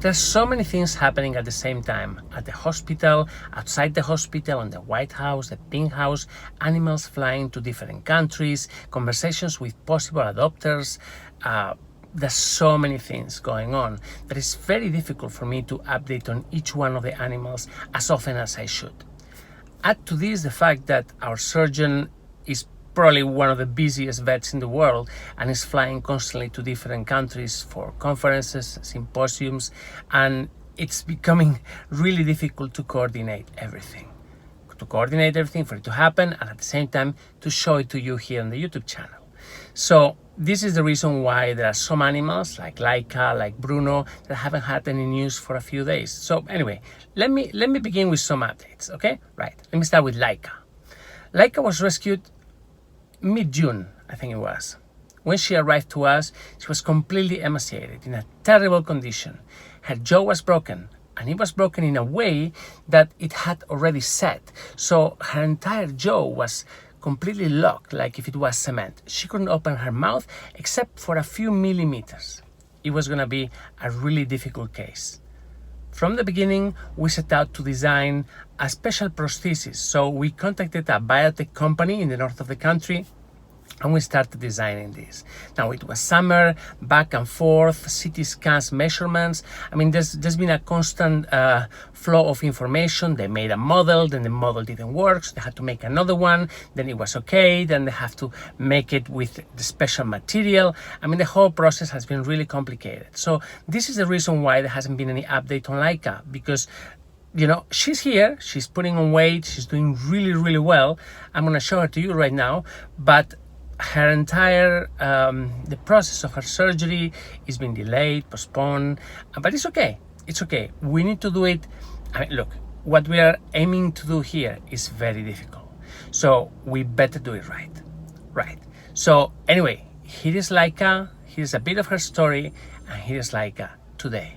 There's so many things happening at the same time. At the hospital, outside the hospital, on the White House, the Pink House, animals flying to different countries, conversations with possible adopters. There's so many things going on that it's very difficult for me to update on each one of the animals as often as I should. Add to this the fact that our surgeon is probably one of the busiest vets in the world and is flying constantly to different countries for conferences, symposiums, and it's becoming really difficult to coordinate everything. For it to happen, and at the same time to show it to you here on the YouTube channel. So this is the reason why there are some animals like Laika, like Bruno, that haven't had any news for a few days. So anyway, let me begin with some updates, okay? Right, let me start with Laika. Laika was rescued mid-June, I think it was. When she arrived to us, she was completely emaciated, in a terrible condition. Her jaw was broken, and it was broken in a way that it had already set. So her entire jaw was completely locked, like if it was cement. She couldn't open her mouth except for a few millimeters. It was gonna be a really difficult case. From the beginning, we set out to design a special prosthesis. So we contacted a biotech company in the north of the country and we started designing this. Now it was summer, back and forth, CT scans, measurements. I mean, there's been a constant flow of information. They made a model, then the model didn't work, so they had to make another one, then it was okay, then they have to make it with the special material. I mean, the whole process has been really complicated. So this is the reason why there hasn't been any update on Laika, because you know, she's here, she's putting on weight, she's doing really, really well. I'm gonna show her to you right now, but her entire, the process of her surgery is being delayed, postponed, but it's okay. It's okay. We need to do it. I mean, look, what we are aiming to do here is very difficult. So we better do it right. Right. So anyway, here is Laika. Here's a bit of her story, and here's Laika today.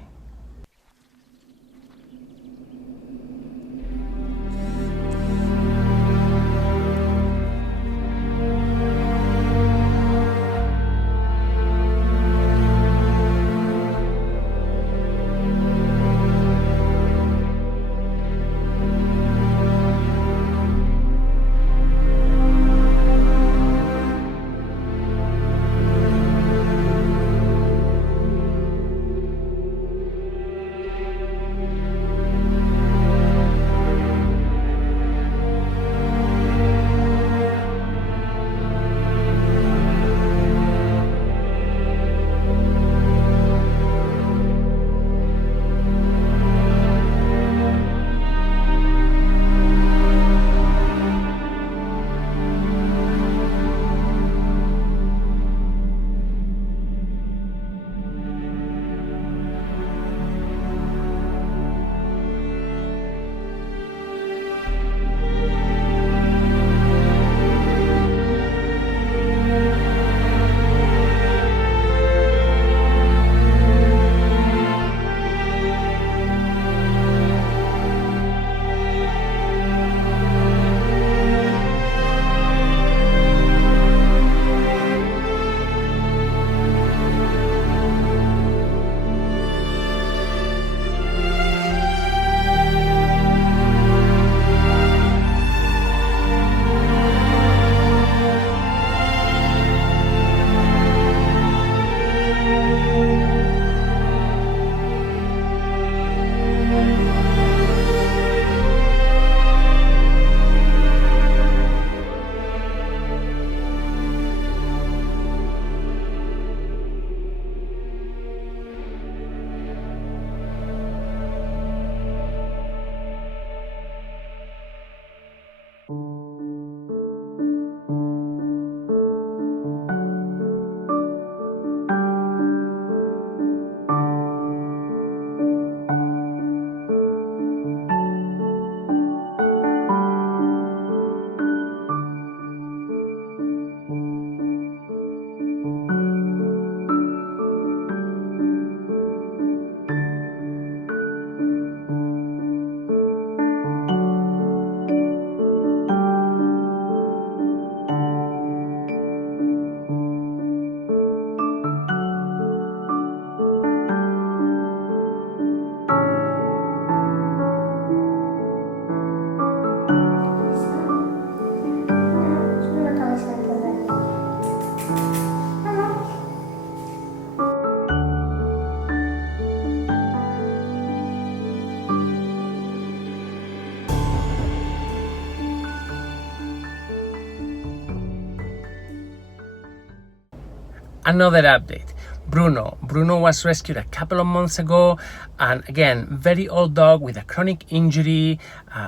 Another update. Bruno was rescued a couple of months ago, and again, very old dog with a chronic injury,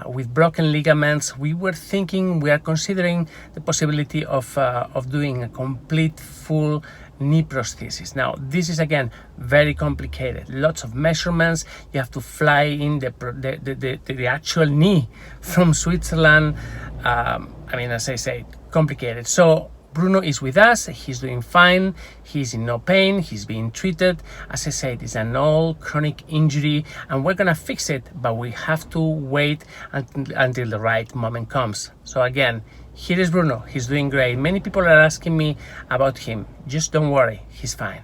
with broken ligaments. We are considering the possibility of doing a complete full knee prosthesis. Now, this is again very complicated. Lots of measurements. You have to fly in the actual knee from Switzerland. As I say, complicated. So Bruno is with us. He's doing fine. He's in no pain. He's being treated. As I said, it's an old chronic injury, and we're gonna fix it, but we have to wait until the right moment comes. So again, here is Bruno. He's doing great. Many people are asking me about him. Just don't worry, he's fine.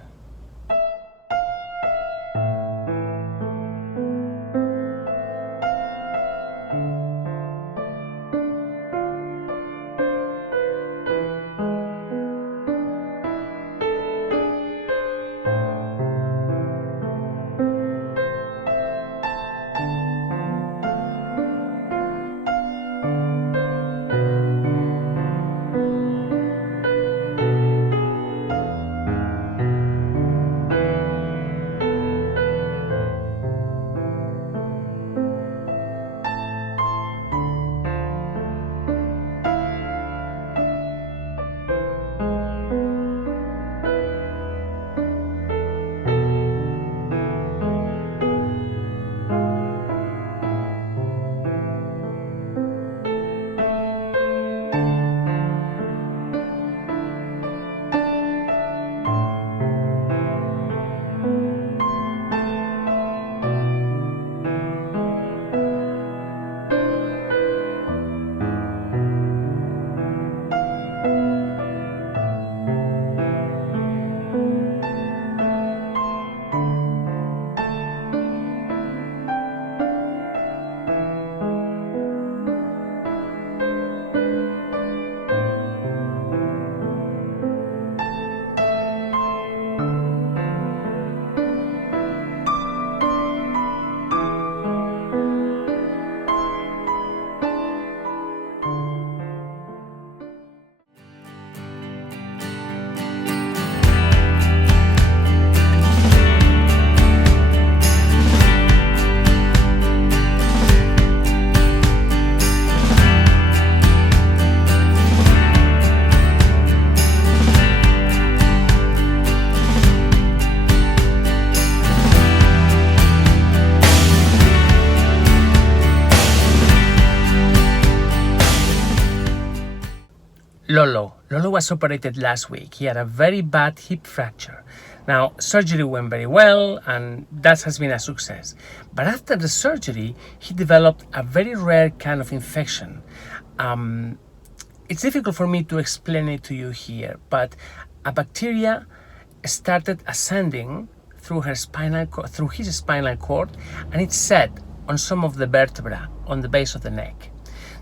Lolo was operated last week. He had a very bad hip fracture. Now, surgery went very well, and that has been a success. But after the surgery, he developed a very rare kind of infection. It's difficult for me to explain it to you here, but a bacteria started ascending through his spinal cord, and it set on some of the vertebra on the base of the neck.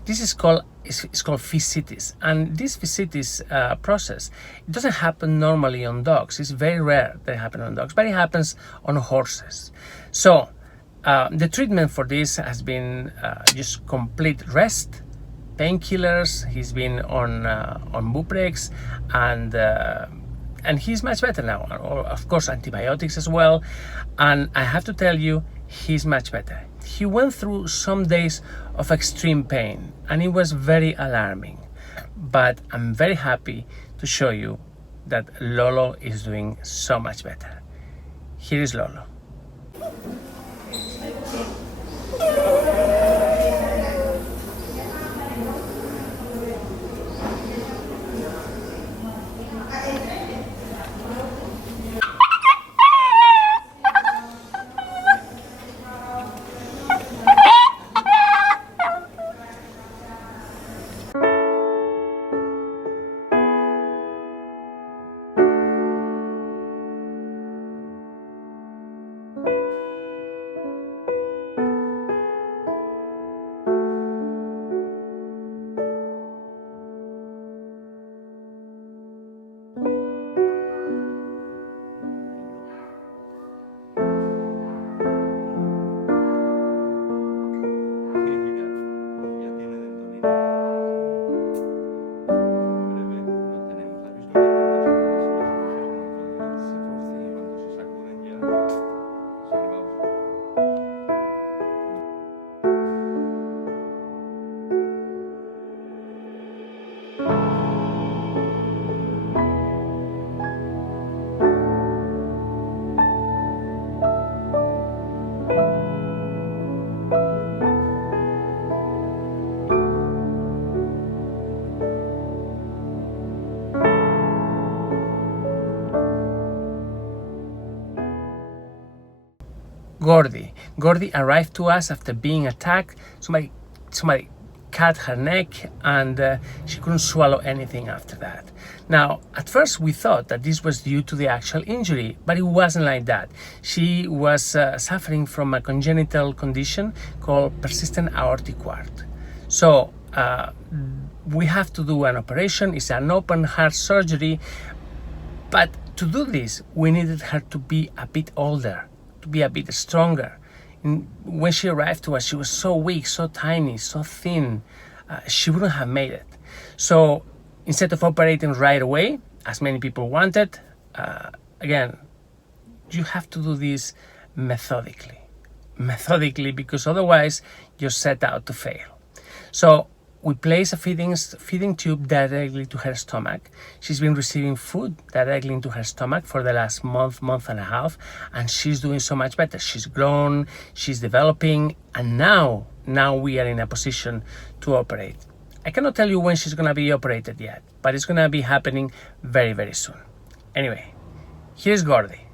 This is called fasciitis, and this fasciitis process, it doesn't happen normally on dogs. It's very rare that it happens on dogs, but it happens on horses. So the treatment for this has been just complete rest, painkillers. He's been on Buprex, and he's much better now. Of course, antibiotics as well. And I have to tell you, he's much better. He went through some days of extreme pain, and it was very alarming. But I'm very happy to show you that Lolo is doing so much better. Here is Lolo. GORDY. GORDY arrived to us after being attacked. Somebody cut her neck, and she couldn't swallow anything after that. Now, at first we thought that this was due to the actual injury, but it wasn't like that. She was suffering from a congenital condition called persistent aortic quart. So we have to do an operation. It's an open heart surgery, but to do this, we needed her to be a bit older, to be a bit stronger. When she arrived to us, she was so weak, so tiny, so thin, she wouldn't have made it. So instead of operating right away, as many people wanted, again, you have to do this methodically, because otherwise you're set out to fail. So we place a feeding tube directly to her stomach. She's been receiving food directly into her stomach for the last month and a half, and she's doing so much better. She's grown, she's developing, and now we are in a position to operate. I cannot tell you when she's gonna be operated yet, but it's gonna be happening very, very soon. Anyway, here's GORDY.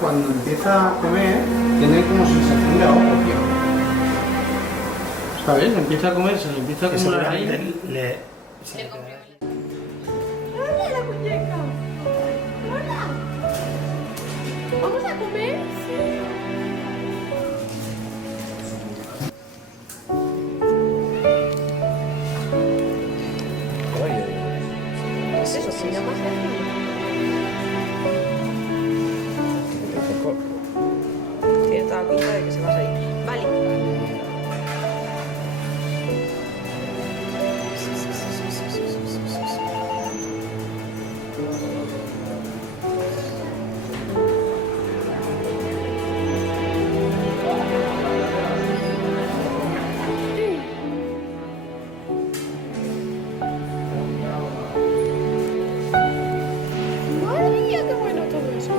Cuando empieza a comer, tiene como sensación de ahogo, ¿sabes? Empieza a comer, se le empieza a acumular ahí. ¡Hola, la muñeca! ¡Hola! ¿Vamos a comer? Sí. ¿Qué es eso? ¿Se llama así? Tiene toda la pinta de que se va a salir. Vale. Madre mía, qué bueno todo eso.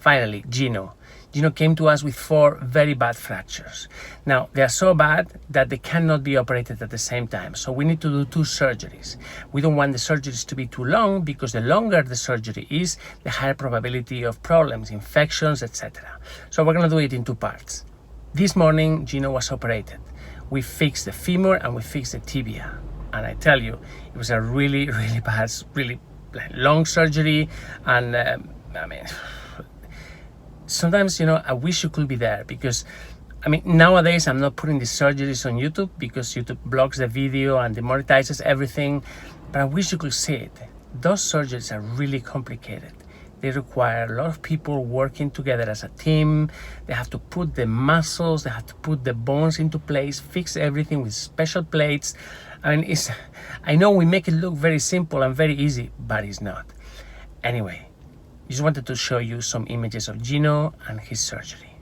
Finally, Gino. Gino came to us with 4 very bad fractures. Now, they are so bad that they cannot be operated at the same time. So we need to do 2 surgeries. We don't want the surgeries to be too long, because the longer the surgery is, the higher probability of problems, infections, etc. So we're going to do it in 2 parts. This morning, Gino was operated. We fixed the femur and we fixed the tibia. And I tell you, it was a really, really bad, really long surgery. And I mean, sometimes, I wish you could be there, because nowadays I'm not putting these surgeries on YouTube because YouTube blocks the video and demonetizes everything, but I wish you could see it. Those surgeries are really complicated. They require a lot of people working together as a team. They have to put the muscles, they have to put the bones into place, fix everything with special plates. I know we make it look very simple and very easy, but it's not. Anyway, just wanted to show you some images of Gino and his surgery.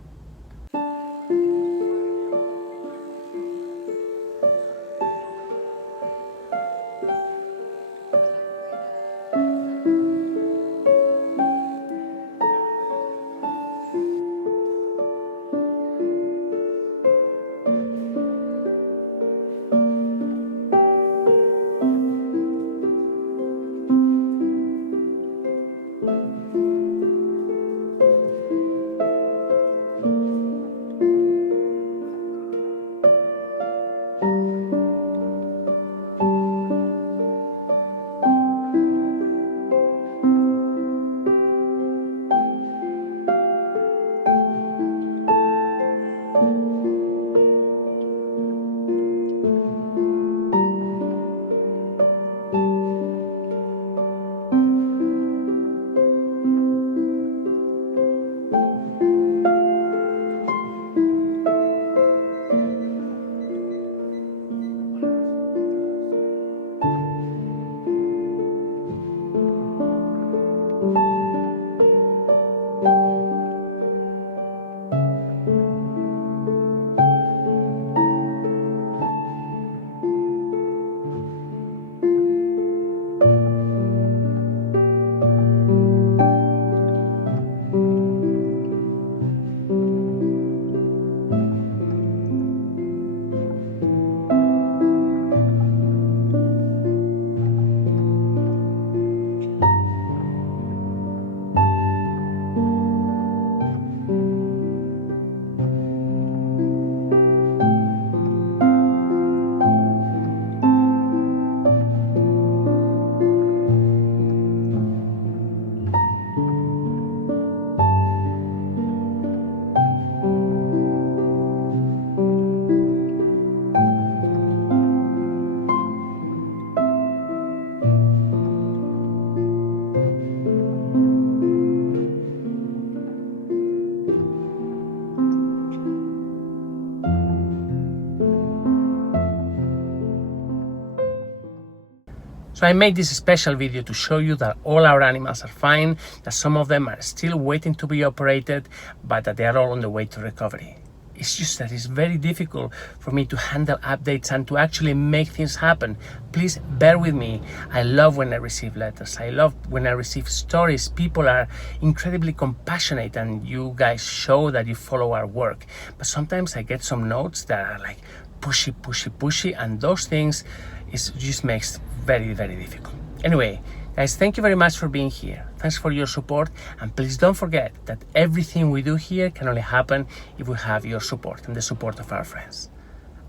So I made this special video to show you that all our animals are fine, that some of them are still waiting to be operated, but that they are all on the way to recovery. It's just that it's very difficult for me to handle updates and to actually make things happen. Please bear with me. I love when I receive letters. I love when I receive stories. People are incredibly compassionate and you guys show that you follow our work. But sometimes I get some notes that are like pushy, and those things just makes very, very difficult. Anyway, guys, thank you very much for being here. Thanks for your support, and please don't forget that everything we do here can only happen if we have your support and the support of our friends.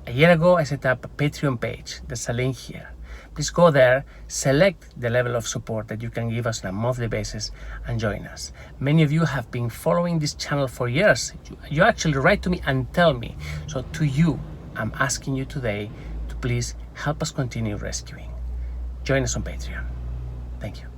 A year ago, I set up a Patreon page. There's a link here. Please go there, select the level of support that you can give us on a monthly basis, and join us. Many of you have been following this channel for years. You actually write to me and tell me. So to you, I'm asking you today to please help us continue rescuing. Join us on Patreon. Thank you.